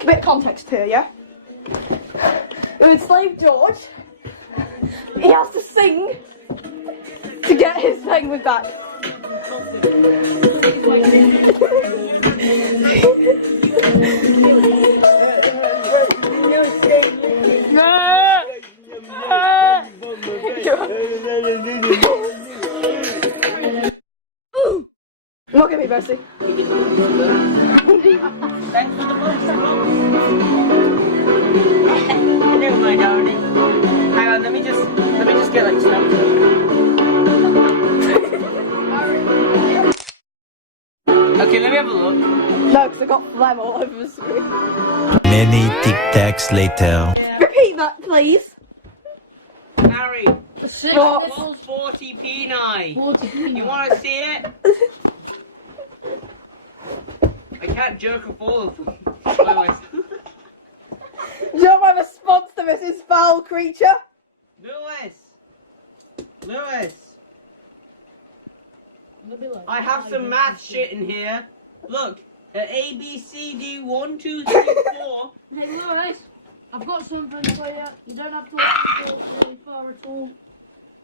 A bit of context here, yeah? With Slave George, he has to sing to get his penguin back. Look at me, Bessie. Thanks for the box. Never mind, darling. Hang on, let me just get like some. Okay, let me have a look. No, because I got phlegm all over the screen. Many Tic Tacs later. Repeat that, please. Harry, What? what's 40p now? 40p. You want to see it? I can't jerk off all of them. Do you know my response to this is foul creature? Lewis! I have some math shit in here. Look, A, B, C, D, 1, 2, 3, 4. Hey Lewis, I've got something for you. You don't have to walk really far at all.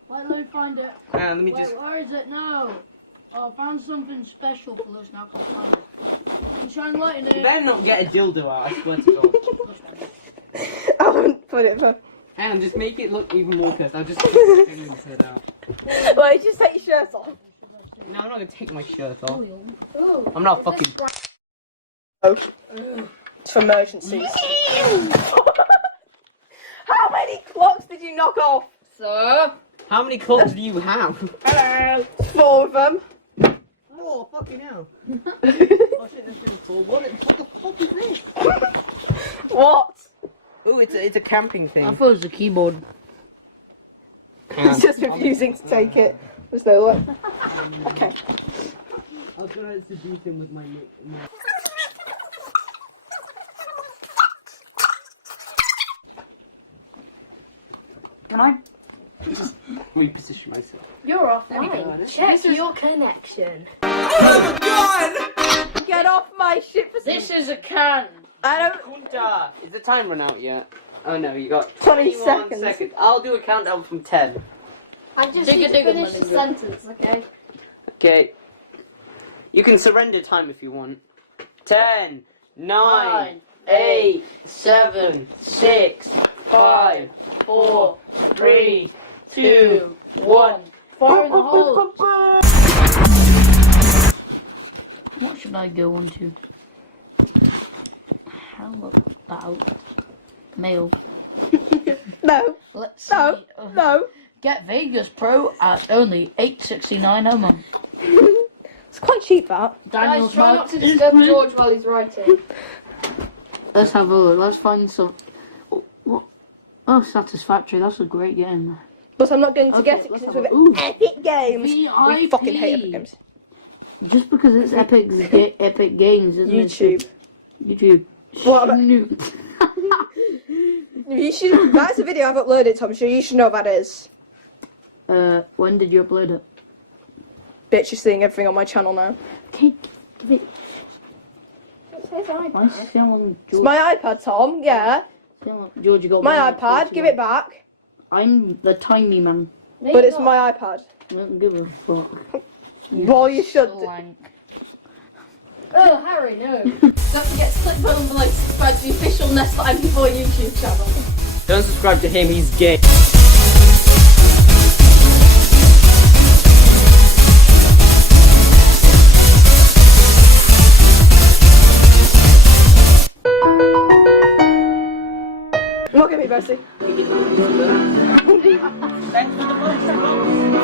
Let Lou find it. Let me Wait, just. where is it now? Oh, I found something special for Lewis now. I can't find it. Can you shine light in You it? better not get a dildo out, I swear to God. I haven't put it for. Hang on, just make it look even more cursed. I'll just take my fingers it out. Wait, just take your shirt off. No, I'm not gonna take my shirt off. Oh, I'm not fucking. Oh. It's for emergencies. How many clocks did you knock off? sir. How many clocks do you have? Hello. 4 of them. Oh, fucking hell. Oh shit, there's been 4. What the fuck is this? What? Oh, it's a camping thing. I thought it was a keyboard. It's just refusing to take it. There's no way. Okay. I was gonna seduce him with my Can I? reposition myself. You're There we go, offline. Anna. Check your connection. Get off my ship for This is a can. I don't. Kunta! Is the time run out yet? Oh no, you got 20 21 seconds. I'll do a countdown from 10. I just Digga need to digga, finish the Melinda. sentence, okay? Okay. You can surrender time if you want. 10, 9, 8, 7, 6, 5, 4, 3, 2, 1. Fire in the hole. What should I go on to? How about mail? No. Let's see. No. No. Get Vegas Pro at only $869 a month. It's quite cheap, that. Daniel's Guys, try not Mark. to disturb George while he's writing. Let's have a look. Let's find some. What? Oh, Satisfactory. That's a great game. But I'm not going to Okay, get it let's because have it's a- with ooh. Epic Games. We VIP. fucking hate Epic Games. Just because it's Epic Games, isn't YouTube. it? YouTube. What about- Snoop. You should. That's a video I've uploaded, Tom. So you should know what that is. When did you upload it? Bitch, you're seeing everything on my channel now. Take it. It says iPad. Nice film, It's George. my iPad, Tom. Yeah. George, you got My one iPad. 41. Give it back. I'm the tiny man. No, But you're it's not. my iPad. I don't give a fuck. Well, you should. Swank. Oh, Harry, no. Don't forget to click button below to subscribe to the official Nest I'm4 YouTube channel. Don't subscribe to him, he's gay. Look at me, Bessie. Thanks for the box.